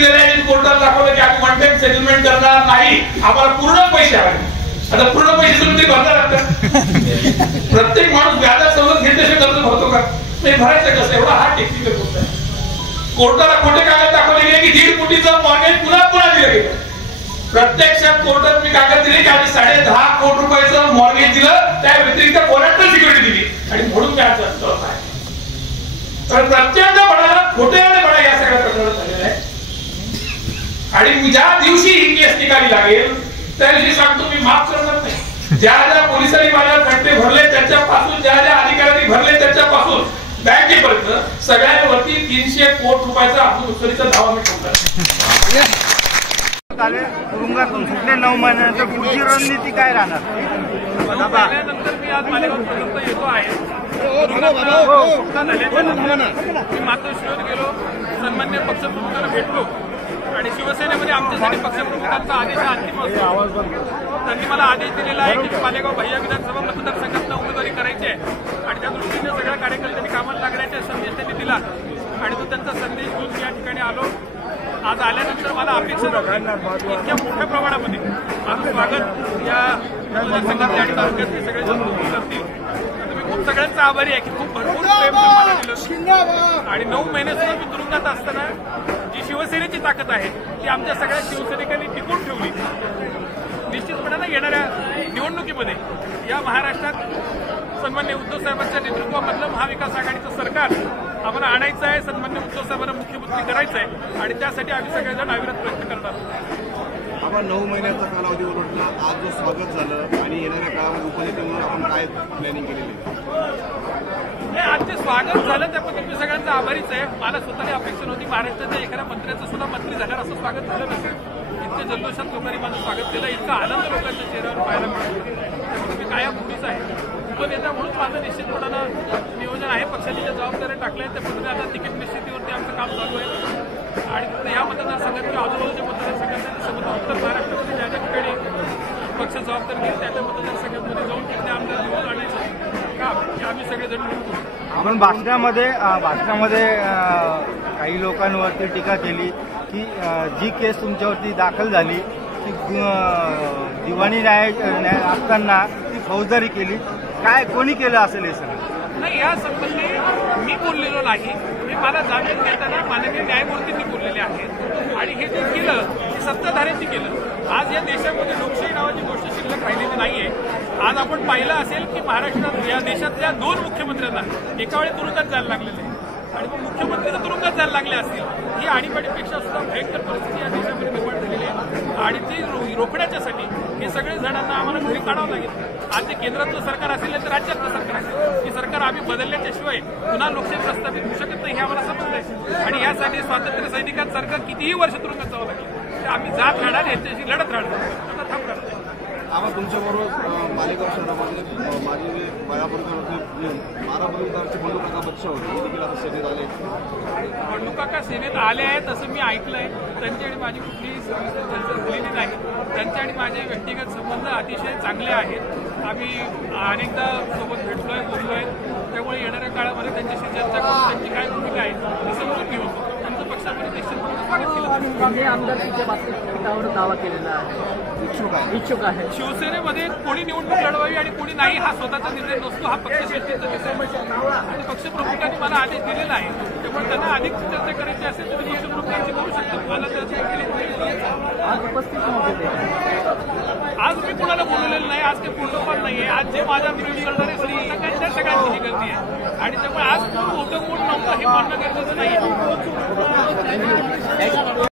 दिलेलं आहे, कोर्टाला दाखवलं की आम्ही वन टाइम सेटलमेंट करणार नाही, आम्हाला पूर्ण पैसे हवे. आता पूर्ण पैसे तुम्ही भरणार आहात. प्रत्येक माणूस व्याजात सवलत घेतल्याशिवाय कर्ज भरतो का? ते भरायचं कसं? एवढा हा टेक्निकल गोष्ट आहे. कोर्टाला खोटे कागद दाखवले गेले की 1.5 कोटीचं मॉर्गेज पुन्हा दिलं गेलं. प्रत्यक्षात कोर्टात मी कागद दिले की आम्ही 10.5 कोटी रुपयाचं मॉर्गेज दिलं, त्या व्यतिरिक्त कोर्टात सिक्युरिटी दिली आणि म्हणून काय अडचण आहे. तर प्रत्येक बळाला खोटे आणि बळा या सगळ्या प्रकरणात झालेला आहे. आणि ज्या दिवशी ही केस निकाली लागेल त्या दिवशी सांगतो मी माफ करणार नाही. ज्या पोलिसांनी माझ्या खड्डे भरले त्याच्यापासून, ज्या अधिकाऱ्यांनी भरले त्याच्यापासून बँकेपर्यंत सगळ्यांवरती 300 कोटी रुपयाचा अब्दुल दावा मी ठेवला. तुरुंगातून सुटले 9 महिन्यानंतर पुढची रणनीती काय राहणार? त्यानंतर मी आज मालेगावपर्यंत येतो आहे. मी मातोश्रीवर गेलो, सन्मान्य पक्षप्रमुखांना भेटलो आणि शिवसेनेमध्ये आमच्यासाठी पक्षप्रमुखांचा आदेश अंतिम असतो. त्यांनी मला आदेश दिलेला आहे की मालेगाव भैया विधानसभा मतदारसंघात उमेदवारी करायची आहे आणि त्या दृष्टीने सगळ्या कार्यकर्त्यांनी कामाला लागण्याचा संदेश त्यांनी दिला आणि तो त्यांचा संदेश घेऊन या ठिकाणी आलो. आज आल्यानंतर मला अपेक्षा नव्हती इतक्या मोठ्या प्रमाणामध्ये माझं स्वागत या मतदारसंघातल्या आणि तालुक्यातले सगळे जण करतील. मी खूप सगळ्यांचा आभारी आहे की खूप भरपूर प्रेम मला दिलं आणि 9 महिने सुद्धा मी तुरुंगात असताना जी शिवसेनेची ताकद आहे ती आमच्या सगळ्या शिवसैनिकांनी टिकून ठेवली. निश्चितपणे येणाऱ्या निवडणुकीमध्ये या महाराष्ट्रात सन्मान्य उद्धव साहेबांच्या नेतृत्वामधलं महाविकास आघाडीचं सरकार आम्हाला आणायचं आहे, सन्मान्य उद्धव साहेबांना मुख्यमंत्री करायचं आहे आणि त्यासाठी आम्ही सगळेजण अविरत प्रयत्न करणार आहोत. आपण 9 महिन्याचा कालावधी उलटला, आज जो स्वागत झालं आणि येणाऱ्या काळामध्ये उपनेते म्हणून आपण काय प्लॅनिंग केलेली आहे? आज जे स्वागत झालं त्याबद्दल मी सगळ्यांचा आभारीच आहे. मला स्वतःची अपेक्षा नव्हती महाराष्ट्राच्या एखाद्या मंत्र्याचं सुद्धा मंत्री झाल्यावर असं स्वागत झालं नसेल. इतके जल्लोषात लोकांनी माझं स्वागत केलं, इतका आनंद लोकांच्या चेहऱ्यावर पाहायला मिळाला. त्यामुळे मी कायम पुढीच आहे. उपनेता म्हणून माझं निश्चितपणानं नियोजन आहे. पक्षाने ज्या जबाबदाऱ्या टाकल्या आहेत त्या पद्धतीने आता तिकीट निश्चितीवरती आमचं काम चालू आहे आणि या मतदारसंघात किंवा आजूबाजूच्या मतदारसंघात समजा उत्तर महाराष्ट्रामध्ये ज्या ज्या ठिकाणी पक्ष जबाबदारी घेईल त्या मतदारसंघामध्ये जाऊन तिथे आमदार निवडून आणायचं काम आम्ही सगळेजण मिळून करू. आपण भाषणामध्ये काही लोकांवरती टीका केली की जी केस तुमच्यावरती दाखल झाली ती दिवाणी न्याय असताना ती फौजदारी केली, काय कोणी केलं असेल हे सगळं? नाही, या संबंधी मी बोललेलो नाही. मी मला जामीन देताना माननीय न्यायमूर्तींनी बोललेले आहेत आणि हे जे केलं ते सत्ताधाऱ्यांनी केलं. आज या देशामध्ये लोकशाही नावाची गोष्ट शिल्लक राहिलेली नाहीये. आज आपण पाहिलं असेल की महाराष्ट्रात या देशातल्या 2 मुख्यमंत्र्यांना एका वेळी तुरुंगात जायला लागलेले आणि मग मुख्यमंत्री जर तुरुंगात जायला लागले असतील ही आणीबाणीपेक्षा सुद्धा भयंकर परिस्थिती या देशामध्ये निर्माण झालेली आहे आणि ती रोखण्याच्यासाठी हे सगळे जणांना आम्हाला घरी काढावं लागेल. आज जे केंद्रातलं सरकार असेल तर राज्यातलं सरकार असेल, हे सरकार आम्ही बदलल्याच्या शिवाय पुन्हा लोकशाही प्रस्थापित होऊ शकत नाही हे आम्हाला समजलंय आणि यासाठी स्वातंत्र्य सैनिकांसारखं कितीही वर्ष तुरुंगात जावं लागेल. आम्ही जात राहणार, यांच्याशी लढत राहणार, आता थांब राहणार. आपण तुमच्याबरोबर मालेगाव शहरामध्ये माजी बारामतीचे बंडू काका बच्चा होते, हे देखील आता सेनेत आले. बंडू काका सेनेत आले आहेत असं मी ऐकलंय. त्यांची आणि माझी कुठलीही चर्चा झालेली नाही. त्यांचे आणि माझे व्यक्तिगत संबंध अतिशय चांगले आहेत. आम्ही अनेकदा सोबत भेटलोय, बोललोय. त्यामुळे येणाऱ्या काळामध्ये त्यांच्याशी चर्चा करून त्यांची काय भूमिका आहे ती समजून घेऊन आमचं पक्षामध्ये निश्चितपणे स्वागत केलं. आमदारकीच्या बाबतीत दावा केलेला आहे, इच्छुक आहे. शिवसेनेमध्ये कोणी निवडणूक लढवावी आणि कोणी नाही हा स्वतःचा निर्णय नसतो, हा पक्षश्रेष्ठीचा विषय आणि पक्षप्रमुखांनी मला आदेश दिलेला आहे. त्यामुळे त्यांना अधिक चर्चा करायची असेल तर पक्षप्रमुखांची करू शकतो. मला आज मी कोणाला बोलवलेलं नाही, आज ते प्रोटोकॉल नाहीये. आज जे माझ्या विरोधी करणारे त्या सगळ्यांची गलती आहे आणि त्यामुळे आज कोण होतं कोण नव्हतं हे मानणं गरजेचं नाही.